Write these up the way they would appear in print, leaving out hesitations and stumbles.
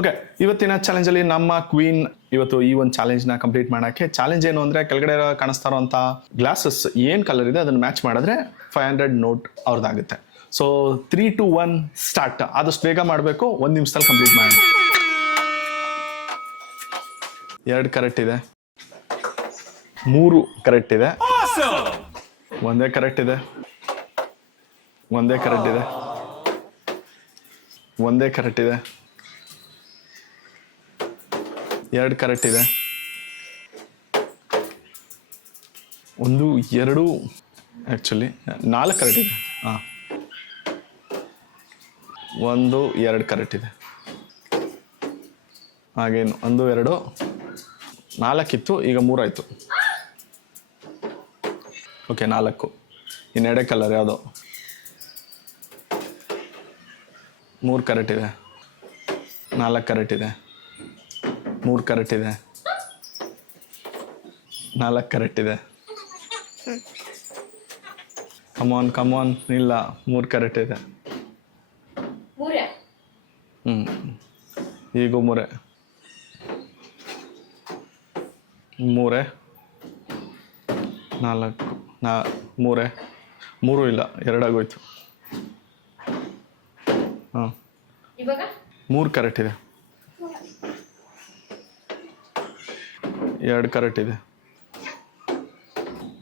Okay, ಇವತ್ತಿನ ಚಾಲೆಂಜಲ್ಲಿ ನಮ್ಮ queen ಇವತ್ತು ಈ ಒಂದು ಚಾಲೆಂಜ್ನ ಕಂಪ್ಲೀಟ್ ಮಾಡೋಕ್ಕೆ ಚಾಲೆಂಜ್ ಏನು ಅಂದರೆ ಕೆಳಗಡೆ ಕಾಣಿಸ್ತಾ ಇರೋಂಥ ಗ್ಲಾಸಸ್ ಏನು ಕಲರ್ ಇದೆ ಅದನ್ನು ಮ್ಯಾಚ್ ಮಾಡಿದ್ರೆ 500 ನೋಟ್ ಅವ್ರದ್ದಾಗುತ್ತೆ. So 3, 2, 1 start. ಆದಷ್ಟು ಬೇಗ ಮಾಡಬೇಕು, 1 ನಿಮಿಷದಲ್ಲಿ ಕಂಪ್ಲೀಟ್ ಮಾಡಿ. 2 ಕರೆಕ್ಟ್ ಇದೆ, 3 ಕರೆಕ್ಟ್ ಇದೆ, ಒಂದೇ ಕರೆಕ್ಟ್ ಇದೆ, ಒಂದೇ ಕರೆಕ್ಟ್ ಇದೆ, ಒಂದೇ ಕರೆಕ್ಟ್ ಇದೆ, 2 ಕರೆಕ್ಟ್ ಇದೆ, 1, 2 ಆ್ಯಕ್ಚುಲಿ 4 ಕರೆಕ್ಟ್ ಇದೆ. ಹಾಂ, 1, 2 ಕರೆಕ್ಟ್ ಇದೆ. ಹಾಗೇನು 1, 2, 4 ಇತ್ತು, ಈಗ 3 ಆಯಿತು. ಓಕೆ, 4. ಇನ್ನೆರಡೇ ಕಲರ್ ಯಾವುದೋ. 3 ಕರೆಕ್ಟ್ ಇದೆ, 4 ಕರೆಕ್ಟ್ ಇದೆ, 3 ಕರೆಕ್ಟ್ ಇದೆ, 4 ಕರೆಕ್ಟ್ ಇದೆ. ಕಮಾನ್ ಇಲ್ಲ, 3 ಕರೆಕ್ಟ್ ಇದೆ. ಈಗ 3 4 3 ಇಲ್ಲ, 2 ಆಗೋಯ್ತು. ಹಾಂ, 3 ಕರೆಕ್ಟ್ ಇದೆ, 2 ಕರೆಕ್ಟ್ ಇದೆ,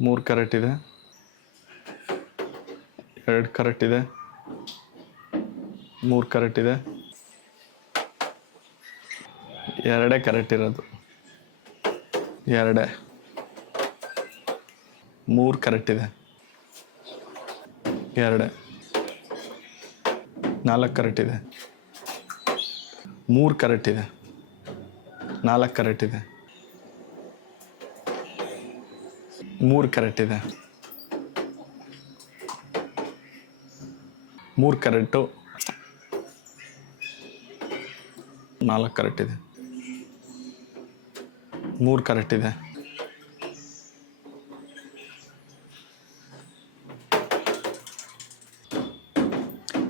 3 ಕರೆಕ್ಟ್ ಇದೆ, 2 ಕರೆಕ್ಟ್ ಇದೆ, 3 ಕರೆಕ್ಟ್ ಇದೆ, 2 ಕರೆಕ್ಟ್ ಇರೋದು, 2, 3 ಕರೆಕ್ಟ್ ಇದೆ, 2, 4 ಕರೆಕ್ಟ್ ಇದೆ, 3 ಕರೆಕ್ಟ್ ಇದೆ, 4 ಕರೆಕ್ಟ್ ಇದೆ, 3 ಕರೆಕ್ಟ್ ಇದೆ, 3 ಕರೆಕ್ಟು, 4 ಕರೆಕ್ಟ್ ಇದೆ, 3 ಕರೆಕ್ಟ್ ಇದೆ,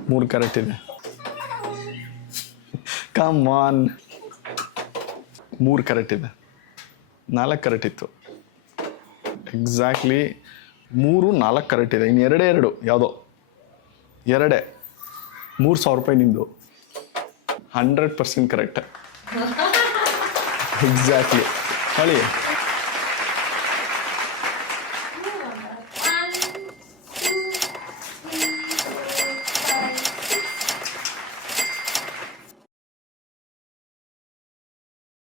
3 ಕರೆಕ್ಟ್ ಇದೆ. ಕಮ್ ಆನ್, 3 ಕರೆಕ್ಟ್ ಇದೆ, 4 ಕರೆಕ್ಟ್ ಇತ್ತು. ಎಕ್ಸಾಕ್ಟ್ಲಿ 3, 4 ಕರೆಕ್ಟ್ ಇದೆ. ಇನ್ನು 2 ಯಾವುದೋ 2, 3,000 ರೂಪಾಯಿ ನಿಮ್ಮದು. 100% ಕರೆಕ್ಟ್. ಎಕ್ಸಾಕ್ಟ್ಲಿ. ಹೇಳಿ.